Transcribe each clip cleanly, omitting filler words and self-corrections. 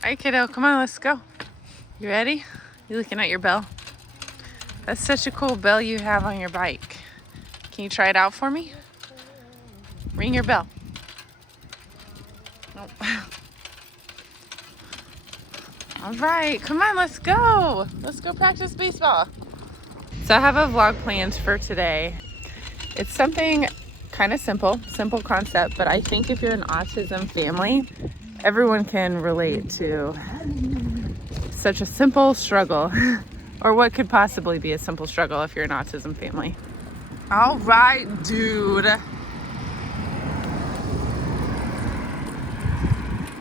All right, kiddo, come on, let's go. You ready? You looking at your bell? That's such a cool bell you have on your bike. Can you try it out for me? Ring your bell. Nope. All right, come on, let's go. Let's go practice baseball. So I have a vlog planned for today. It's something kind of simple concept, but I think if you're an autism family, everyone can relate to such a simple struggle, or what could possibly be a simple struggle if you're an autism family. All right, dude.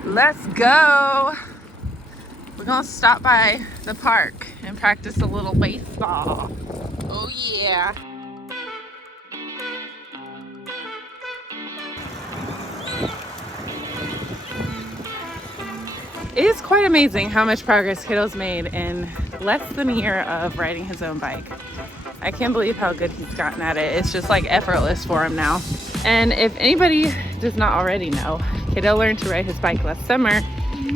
Let's go. We're gonna stop by the park and practice a little baseball. Oh yeah. It is quite amazing how much progress Kiddo's made in less than a year of riding his own bike. I can't believe how good he's gotten at it. It's just like effortless for him now. And if anybody does not already know, Kiddo learned to ride his bike last summer.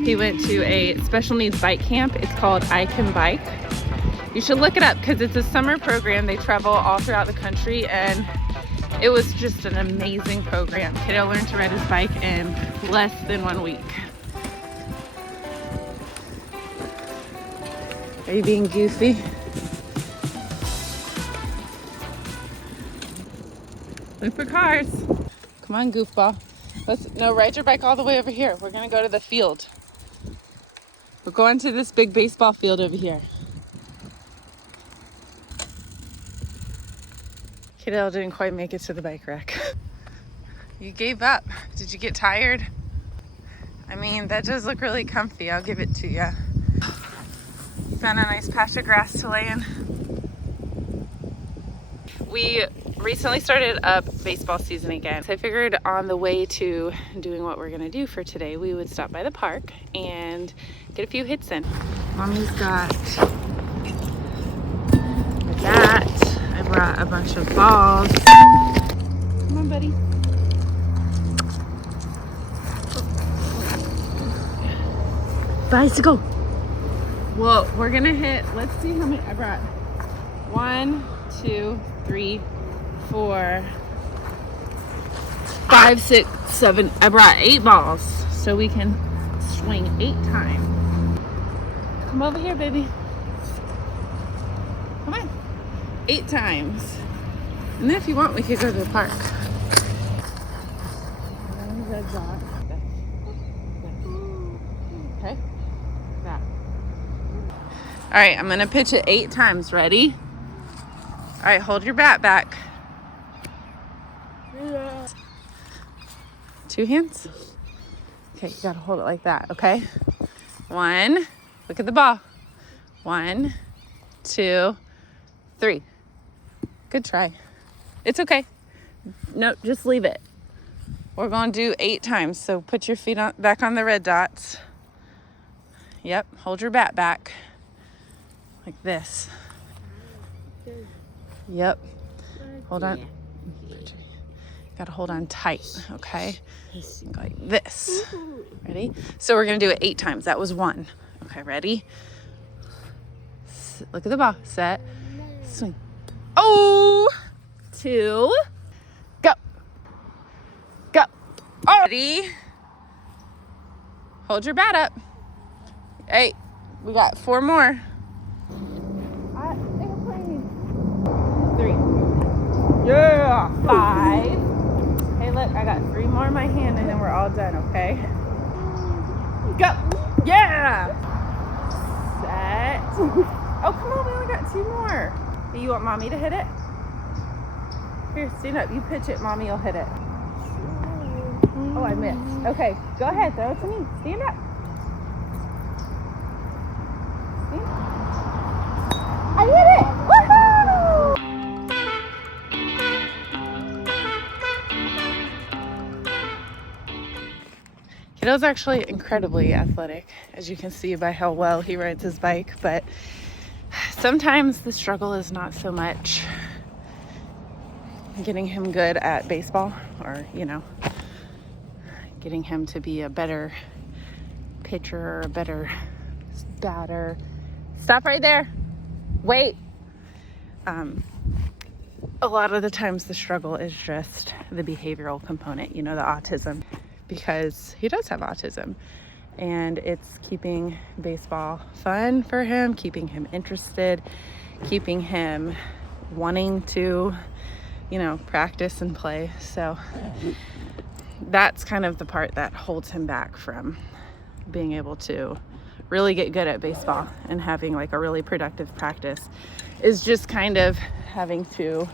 He went to a special needs bike camp. It's called I Can Bike. You should look it up because it's a summer program. They travel all throughout the country, and it was just an amazing program. Kiddo learned to ride his bike in less than 1 week. Are you being goofy? Look for cars. Come on, goofball. Ride your bike all the way over here. We're gonna go to the field. We're going to this big baseball field over here. Kiddo didn't quite make it to the bike rack. You gave up. Did you get tired? I mean, that does look really comfy. I'll give it to you. Found a nice patch of grass to lay in. We recently started up baseball season again. So I figured on the way to doing what we're gonna do for today, we would stop by the park and get a few hits in. Mommy's got that. I brought a bunch of balls. Come on, buddy. Bicycle. Well, we're gonna hit, let's see how many I brought. 1, 2, 3, 4, 5, 6, 7. I brought 8 balls so we can swing 8 times. Come over here, baby. Come on. 8 times. And then if you want, we could go to the park. Okay. That. All right, I'm gonna pitch it 8 times. Ready? All right, hold your bat back. 2 hands? Okay, you gotta hold it like that, okay? 1, look at the ball. 1, 2, 3. Good try. It's okay. No, just leave it. We're gonna do 8 times, so put your feet back on the red dots. Yep, hold your bat back. Like this. Yep. Hold on. You gotta hold on tight, okay? Like this. Ready? So we're gonna do it 8 times. That was 1. Okay, ready? Look at the ball. Set. Swing. Oh! 2. Go. Go. Oh. Ready? Hold your bat up. 8. We got 4 more. 3. Yeah. 5. Hey, look, I got 3 more in my hand and then we're all done, okay? Go. Yeah. Set. Oh, come on, we only got 2 more. You want mommy to hit it? Here, stand up. You pitch it, mommy will hit it. Oh, I missed. Okay, go ahead, throw it to me. Stand up. I hit it! Woohoo! Kiddo's actually incredibly athletic, as you can see by how well he rides his bike, but sometimes the struggle is not so much getting him good at baseball or, getting him to be a better pitcher or a better batter. Stop right there. Wait. A lot of the times the struggle is just the behavioral component, you know, the autism, because he does have autism, and it's keeping baseball fun for him, keeping him interested, keeping him wanting to, you know, practice and play. So that's kind of the part that holds him back from being able to really get good at baseball and having like a really productive practice, is just kind of having to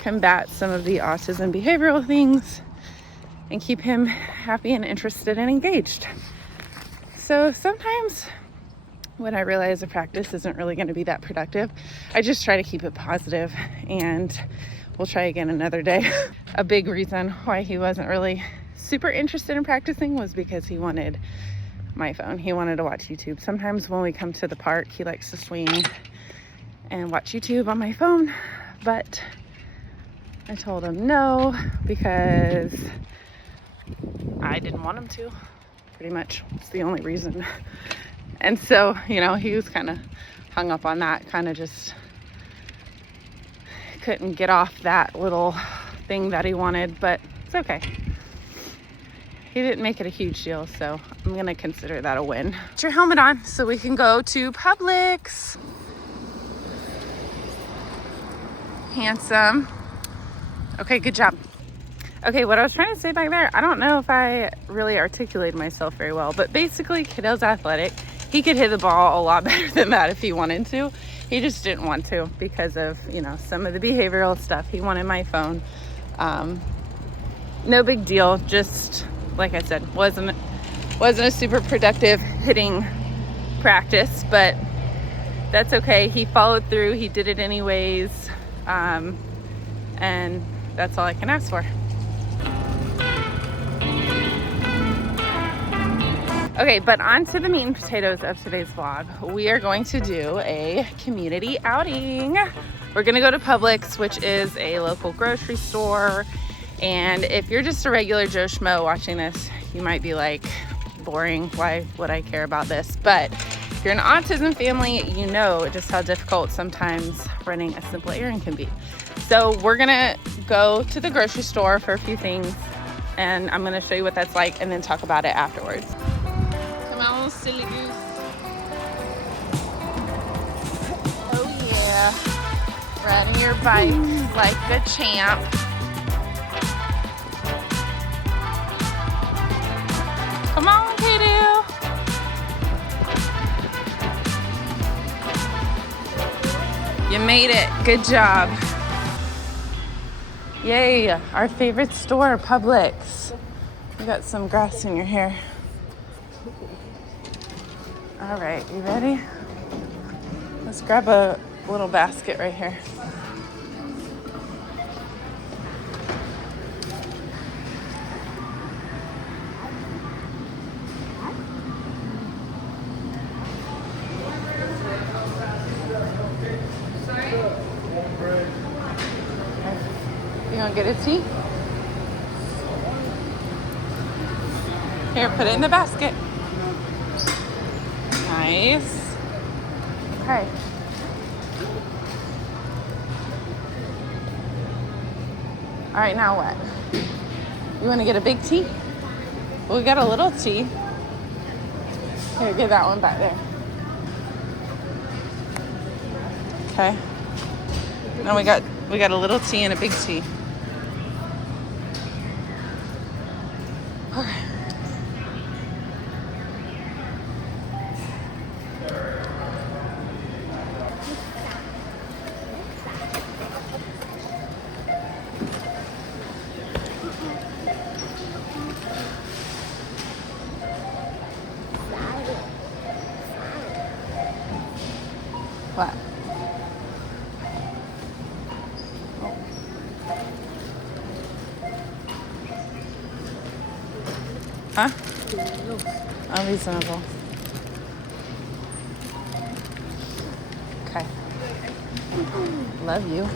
combat some of the autism behavioral things and keep him happy and interested and engaged. So sometimes when I realize a practice isn't really going to be that productive, I just try to keep it positive and we'll try again another day. A big reason why he wasn't really super interested in practicing was because he wanted my phone. He wanted to watch YouTube. Sometimes when we come to the park, he likes to swing and watch YouTube on my phone, but I told him no because I didn't want him to. Pretty much, it's the only reason. And so, you know, he was kind of hung up on that, kind of just couldn't get off that little thing that he wanted, but it's okay. He didn't make it a huge deal, so I'm gonna consider that a win. Put your helmet on so we can go to Publix. Handsome. Okay, good job. Okay, what I was trying to say back there, I don't know if I really articulated myself very well, but basically Kaidale's athletic. He could hit the ball a lot better than that if he wanted to. He just didn't want to because of, you know, some of the behavioral stuff. He wanted my phone. No big deal. Just like I said, wasn't a super productive hitting practice, but that's okay. He followed through. He did it anyways. And that's all I can ask for. Okay, but on to the meat and potatoes of today's vlog. We are going to do a community outing. We're gonna go to Publix, which is a local grocery store. And if you're just a regular Joe Schmo watching this, you might be like, boring, why would I care about this? But if you're an autism family, you know just how difficult sometimes running a simple errand can be. So we're gonna go to the grocery store for a few things, and I'm gonna show you what that's like and then talk about it afterwards. Come on, silly goose. Oh yeah, riding your bike like a champ. Come on, Kaidale. You made it, good job. Yay, our favorite store, Publix. You got some grass in your hair. All right, you ready? Let's grab a little basket right here. You want to get a tea? Here, put it in the basket. Nice. Okay. All right, now what? You want to get a big tea? Well, we got a little tea. Here, get that one back there. Okay. Now we got a little tea and a big tea. Okay. What? Huh? Unreasonable. Okay. Love you.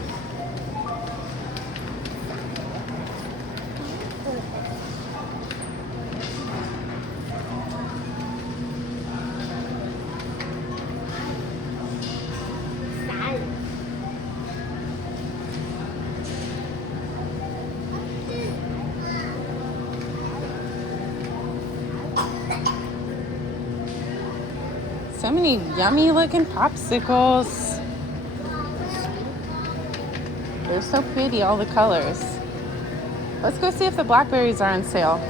many yummy looking popsicles. They're so pretty, all the colors. Let's go see if the blackberries are on sale.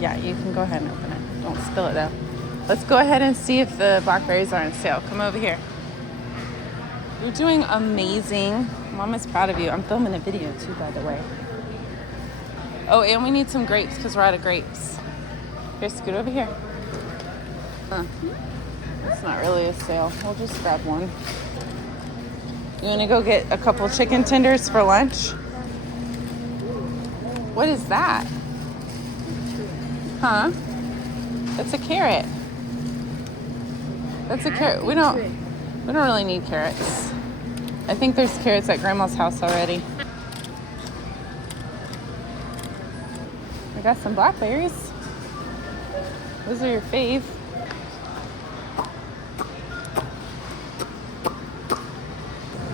Yeah, you can go ahead and open it. Don't spill it though. Let's go ahead and see if the blackberries are on sale. Come over here. You're doing amazing. Mama's proud of you. I'm filming a video too, by the way. Oh, and we need some grapes because we're out of grapes. Here, scoot over here. It's not really a sale. We'll just grab one. You want to go get a couple chicken tenders for lunch? What is that? Huh? That's a carrot. That's a carrot. We don't really need carrots. I think there's carrots at Grandma's house already. We got some blackberries. Those are your fave.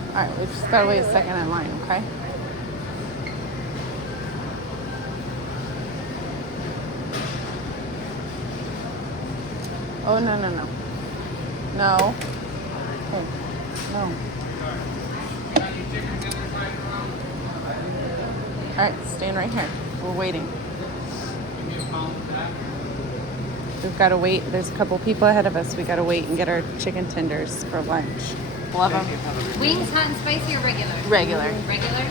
All right, we just gotta wait a second in line, okay? Oh, no. No. Oh, no. All right, stand right here. We're waiting. We've got to wait. There's a couple people ahead of us. We got to wait and get our chicken tenders for lunch. Love them. Wings, hot and spicy, or regular? Regular. Regular?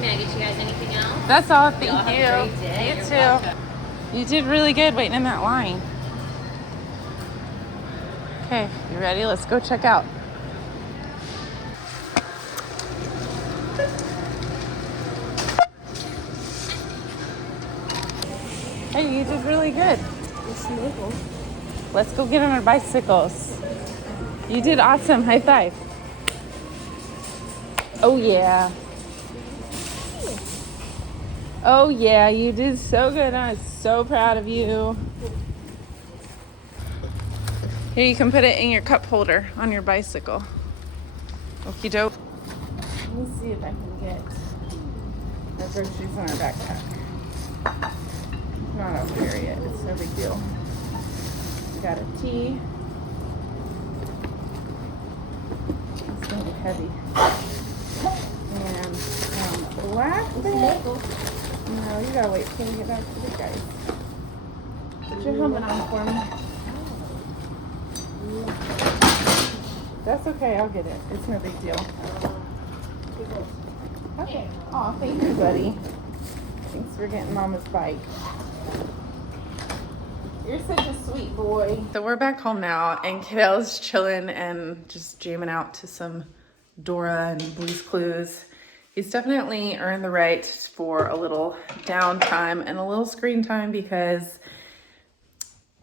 May I get you guys anything else? That's all. Thank Y'all you. have a great day. You You're too. welcome. You did really good waiting in that line. Okay, you ready? Let's go check out. Hey, you did really good. Let's go get on our bicycles. You did awesome. High five. Oh, yeah. Oh, yeah, you did so good. I'm so proud of you. Here, you can put it in your cup holder on your bicycle. Okie doke. Let me see if I can get our groceries in our backpack. Not out here yet. It's no big deal. We got a tea. It's gonna be heavy. And blackberry. No, you gotta wait till we get back to the guys. Put your helmet on for me. That's okay, I'll get it. It's no big deal. Okay. Oh, thank you, buddy. Thanks for getting Mama's bike. You're such a sweet boy. So we're back home now, and Kaidale's chilling and just jamming out to some Dora and Blue's Clues. He's definitely earned the right for a little downtime and a little screen time because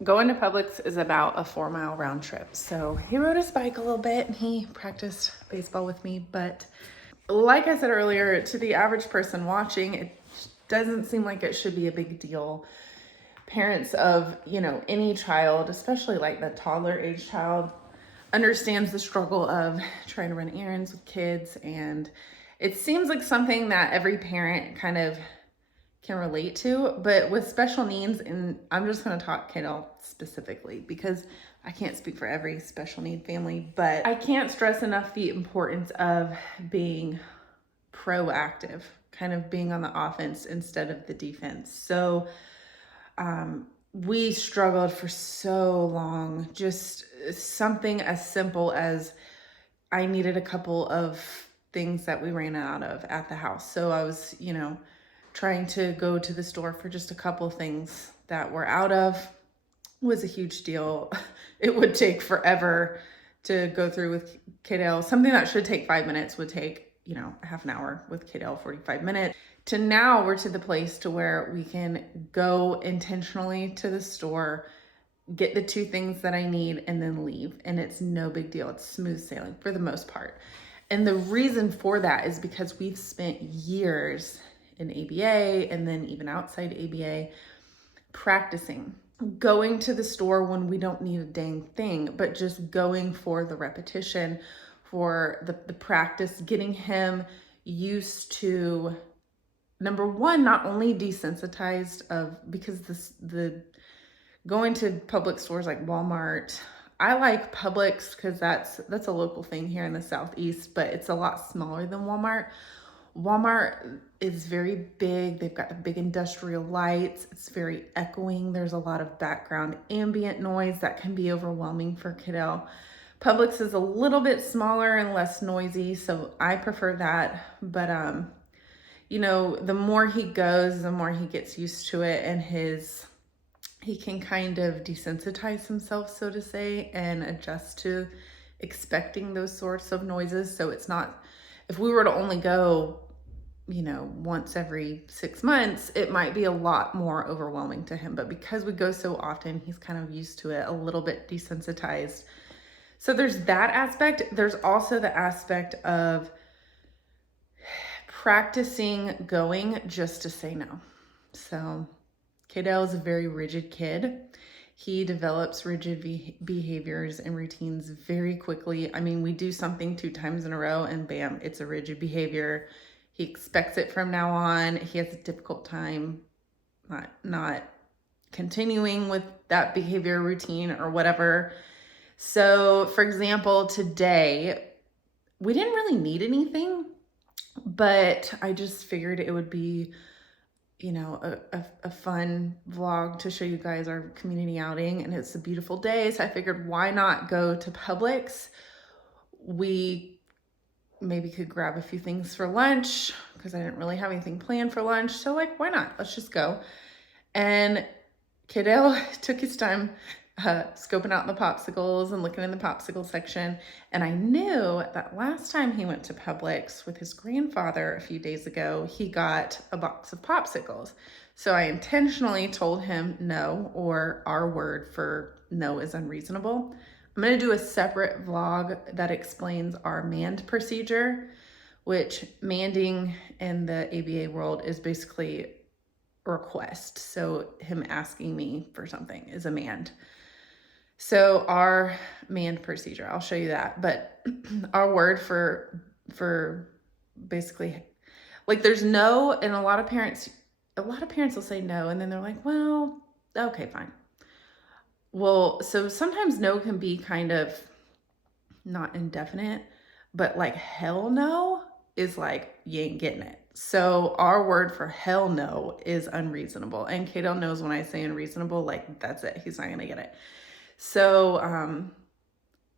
going to Publix is about a 4-mile round trip. So he rode his bike a little bit and he practiced baseball with me. But like I said earlier, to the average person watching, it doesn't seem like it should be a big deal. Parents of, any child, especially like the toddler age child, understands the struggle of trying to run errands with kids. And it seems like something that every parent kind of can relate to, but with special needs, and I'm just going to talk Kaidale specifically because I can't speak for every special need family, but I can't stress enough the importance of being proactive, kind of being on the offense instead of the defense. So we struggled for so long, just something as simple as I needed a couple of things that we ran out of at the house. So I was, trying to go to the store for just a couple things that we're out of was a huge deal. It would take forever to go through with Kaidale. Something that should take 5 minutes would take a half an hour with Kaidale, 45 minutes, to now we're to the place to where we can go intentionally to the store, get the 2 things that I need, and then leave. And it's no big deal. It's smooth sailing for the most part. And the reason for that is because we've spent years in ABA and then even outside ABA practicing going to the store when we don't need a dang thing, but just going for the repetition, for the practice, getting him used to, number one, not only desensitized of, because the going to public stores like Walmart, I like Publix because that's a local thing here in the Southeast, but it's a lot smaller than Walmart. Walmart is very big. They've got the big industrial lights. It's very echoing. There's a lot of background ambient noise that can be overwhelming for Kaidale. Publix is a little bit smaller and less noisy, so I prefer that. But the more he goes, the more he gets used to it, and he can kind of desensitize himself, so to say, and adjust to expecting those sorts of noises. So it's not, if we were to only go, once every 6 months, it might be a lot more overwhelming to him. But because we go so often, he's kind of used to it, a little bit desensitized. So there's that aspect. There's also the aspect of practicing going just to say no. So Kaidale is a very rigid kid. He develops rigid behaviors and routines very quickly. I mean, we do something 2 times in a row and bam, it's a rigid behavior. He expects it from now on. He has a difficult time not continuing with that behavior routine or whatever. So for example, today, we didn't really need anything, but I just figured it would be a fun vlog to show you guys our community outing, and it's a beautiful day. So I figured, why not go to Publix? We maybe could grab a few things for lunch because I didn't really have anything planned for lunch. So why not? Let's just go. And Kaidale took his time scoping out the popsicles and looking in the popsicle section. And I knew that last time he went to Publix with his grandfather a few days ago, he got a box of popsicles. So I intentionally told him no, or our word for no is unreasonable. I'm going to do a separate vlog that explains our mand procedure, which manding in the ABA world is basically a request. So him asking me for something is a mand. So our mand procedure, I'll show you that. But our word for basically, like, there's no, and a lot of parents will say no, and then they're like, well, okay, fine. Well, so sometimes no can be kind of not indefinite, but like hell no is like, you ain't getting it. So our word for hell no is unreasonable. And Kaidale knows when I say unreasonable, like, that's it. He's not going to get it. So,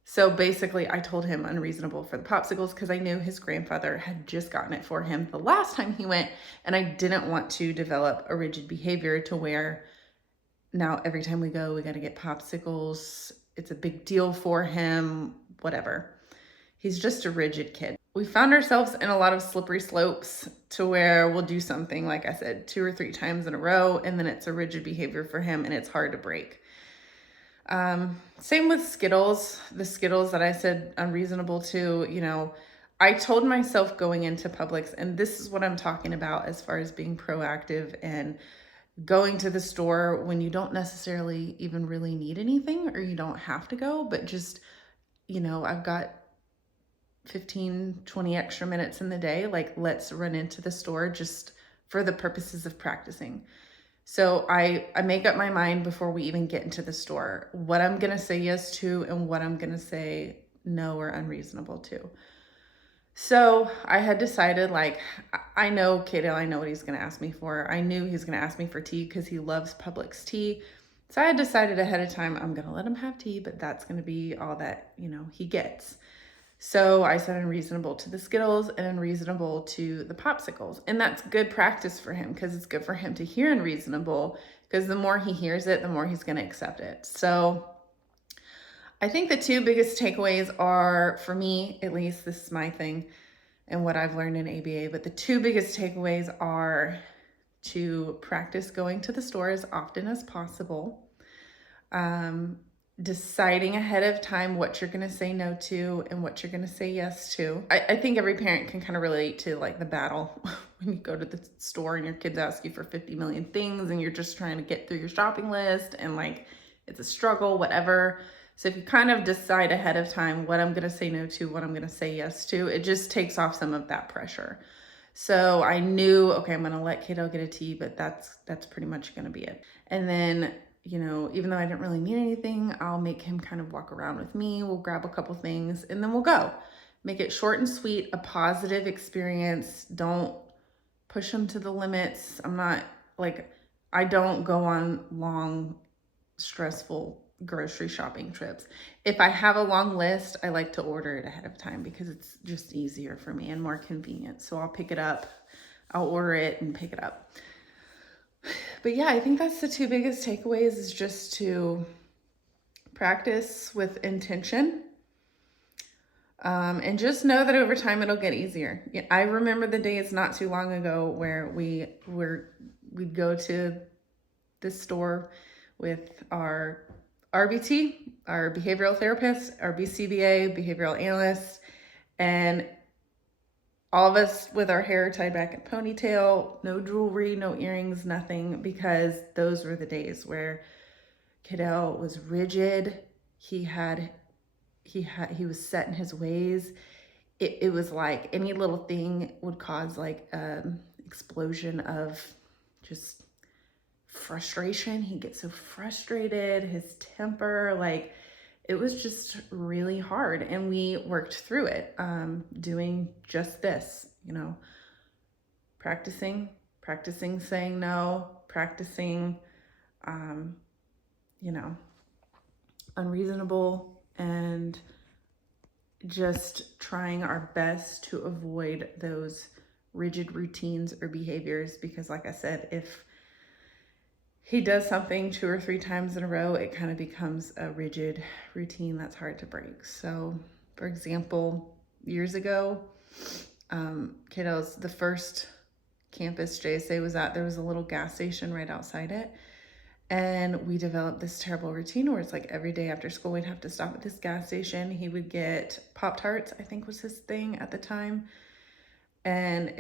so basically I told him unreasonable for the popsicles because I knew his grandfather had just gotten it for him the last time he went, and I didn't want to develop a rigid behavior to where now every time we go, we got to get popsicles. It's a big deal for him, whatever. He's just a rigid kid. We found ourselves in a lot of slippery slopes to where we'll do something, like I said, 2 or 3 times in a row, and then it's a rigid behavior for him and it's hard to break. Same with Skittles. The Skittles that I said unreasonable to, I told myself going into Publix, and this is what I'm talking about as far as being proactive and going to the store when you don't necessarily even really need anything, or you don't have to go, but just, I've got 15, 20 extra minutes in the day. Like, let's run into the store just for the purposes of practicing. So I make up my mind before we even get into the store, what I'm going to say yes to and what I'm going to say no or unreasonable to. So I had decided, like, I know Kaidale, I know what he's going to ask me for. I knew he was going to ask me for tea because he loves Publix tea. So I had decided ahead of time, I'm going to let him have tea, but that's going to be all that, he gets. So I said unreasonable to the Skittles and unreasonable to the popsicles. And that's good practice for him because it's good for him to hear unreasonable, because the more he hears it, the more he's going to accept it. So I think the 2 biggest takeaways are, for me, at least, this is my thing. and what I've learned in ABA. But the two biggest takeaways are to practice going to the store as often as possible. Deciding ahead of time what you're going to say no to and what you're going to say yes to. I think every parent can kind of relate to like the battle when you go to the store and your kids ask you for 50 million things and you're just trying to get through your shopping list and like it's a struggle, whatever. So if you kind of decide ahead of time what I'm going to say no to, what I'm going to say yes to, it just takes off some of that pressure. So I knew, okay, I'm going to let Kaidale get a tea, but that's pretty much going to be it. And then, you know, even though I didn't really need anything, I'll make him kind of walk around with me. We'll grab a couple things and then we'll go. Make it short and sweet, a positive experience. Don't push him to the limits. I don't go on long, stressful grocery shopping trips. If I have a long list, I like to order it ahead of time because it's just easier for me and more convenient. So I'll pick it up, I'll order it and pick it up. But yeah, I think that's the two biggest takeaways is just to practice with intention. And just know that over time it'll get easier. I remember the days not too long ago where we'd go to this store with our RBT, our behavioral therapist, our BCBA, behavioral analyst, and all of us with our hair tied back in ponytail, no jewelry, no earrings, nothing, because those were the days where Kaidale was rigid. He was set in his ways. It was like any little thing would cause like explosion of just frustration. He'd get so frustrated, his temper, like it was just really hard. And we worked through it, doing just this, you know, practicing saying no, practicing, you know, unreasonable, and just trying our best to avoid those rigid routines or behaviors. Because like I said, if he does something 2 or 3 times in a row, it kind of becomes a rigid routine that's hard to break. So for example, years ago, Kaidale's the first campus JSA was at, there was a little gas station right outside it. And we developed this terrible routine where it's like every day after school, we'd have to stop at this gas station. He would get Pop-Tarts, I think was his thing at the time. And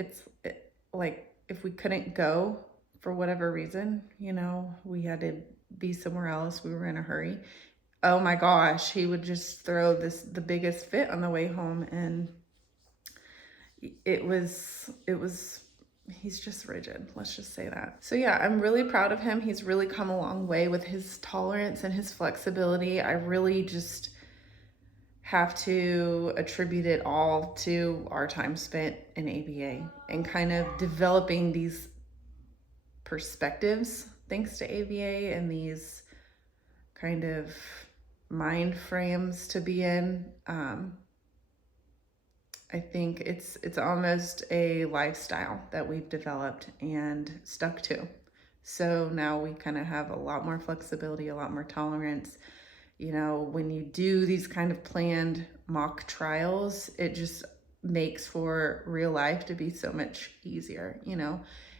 like if we couldn't go for whatever reason, you know, we had to be somewhere else, we were in a hurry. Oh my gosh, he would just throw the biggest fit on the way home. And he's just rigid. Let's just say that. So yeah, I'm really proud of him. He's really come a long way with his tolerance and his flexibility. I really just have to attribute it all to our time spent in ABA and kind of developing these perspectives thanks to ABA and these kind of mind frames to be in. I think it's almost a lifestyle that we've developed and stuck to. So now we kind of have a lot more flexibility, a lot more tolerance. You know, when you do these kind of planned mock trials, it just makes for real life to be so much easier. You know,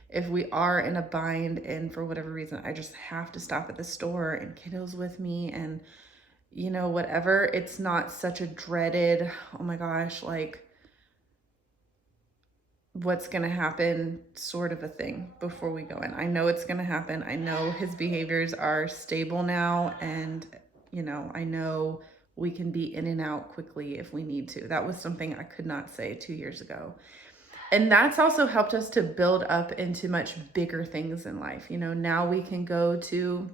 if we are in a bind and for whatever reason, I just have to stop at the store and Kaidale's with me and, you know, whatever, it's not such a dreaded, oh my gosh, like, what's going to happen sort of a thing before we go in. I know it's going to happen. I know his behaviors are stable now, and you know, I know we can be in and out quickly if we need to. That was something I could not say 2 years ago. And that's also helped us to build up into much bigger things in life. You know, now we can go to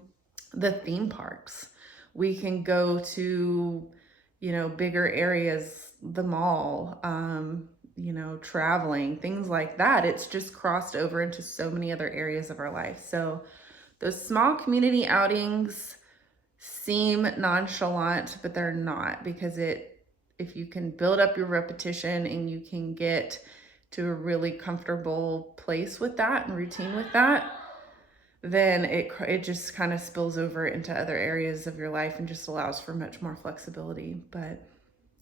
the theme parks. We can go to, you know, bigger areas, the mall, you know, traveling, things like that. It's just crossed over into so many other areas of our life. So those small community outings seem nonchalant, but they're not, because if you can build up your repetition and you can get to a really comfortable place with that and routine with that, then it just kind of spills over into other areas of your life and just allows for much more flexibility. But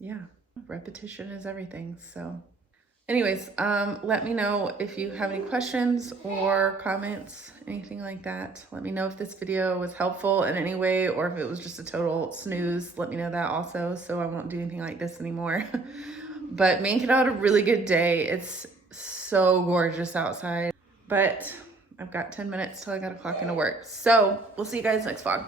yeah, repetition is everything. So Anyways, let me know if you have any questions or comments, anything like that. Let me know if this video was helpful in any way or if it was just a total snooze. Let me know that also, so I won't do anything like this anymore. But me and Kaidale had a really good day. It's so gorgeous outside, but I've got 10 minutes till I gotta clock into work. So we'll see you guys next vlog.